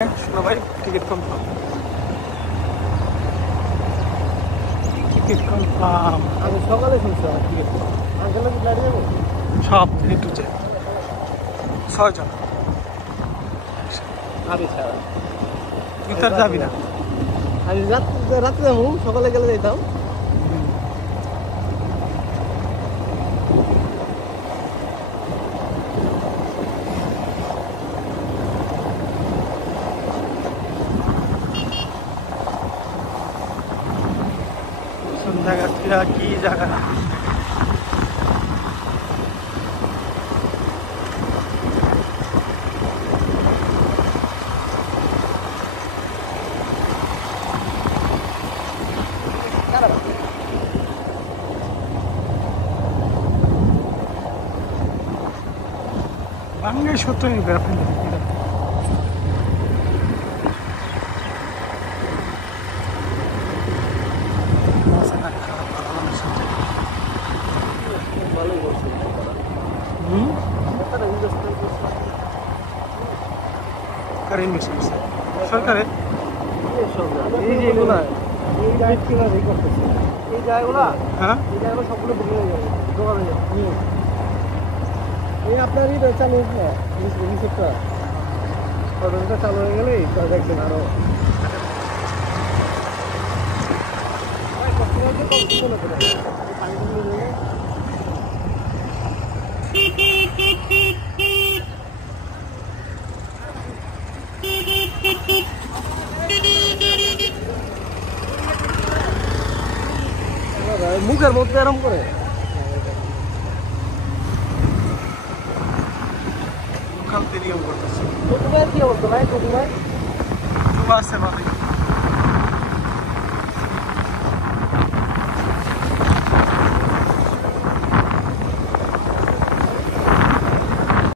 শোনো ভাই, ticket confirm. Ticket confirm. আমি সকালে শুনছি আমার টিকিট আঙ্কেলের কি ফ্লাইট যাবো সব এ টু জেড 6 জন। আমি ছাড়া তুই তো আর যাবি না। আমি রাত্রে যাবো, সকালে গেলে যাইতাম। জায়গা কি জায়গা, বাংলায় সত্য ব্যাপার নেই। ভালোই করছি কার ইনভেস্ট করছে সরকারে? এই যে এগুলা এই রাইড কিনা এই করতেছে, এই জায়গাগুলা হ্যাঁ, এই জায়গাগুলো সবগুলো বুকিং হয়ে যাবে, দোকান হয়ে যাবে। এই আপনারই চালু হচ্ছে না রিসেপ্টটা, অটোটা চালু হয়ে গেলেই দেখবেন আরো মুখের মধ্যে এরম করে কাল তেরিয়াম করতেছে। কি অবস্থা ভাই? আছে ভাই।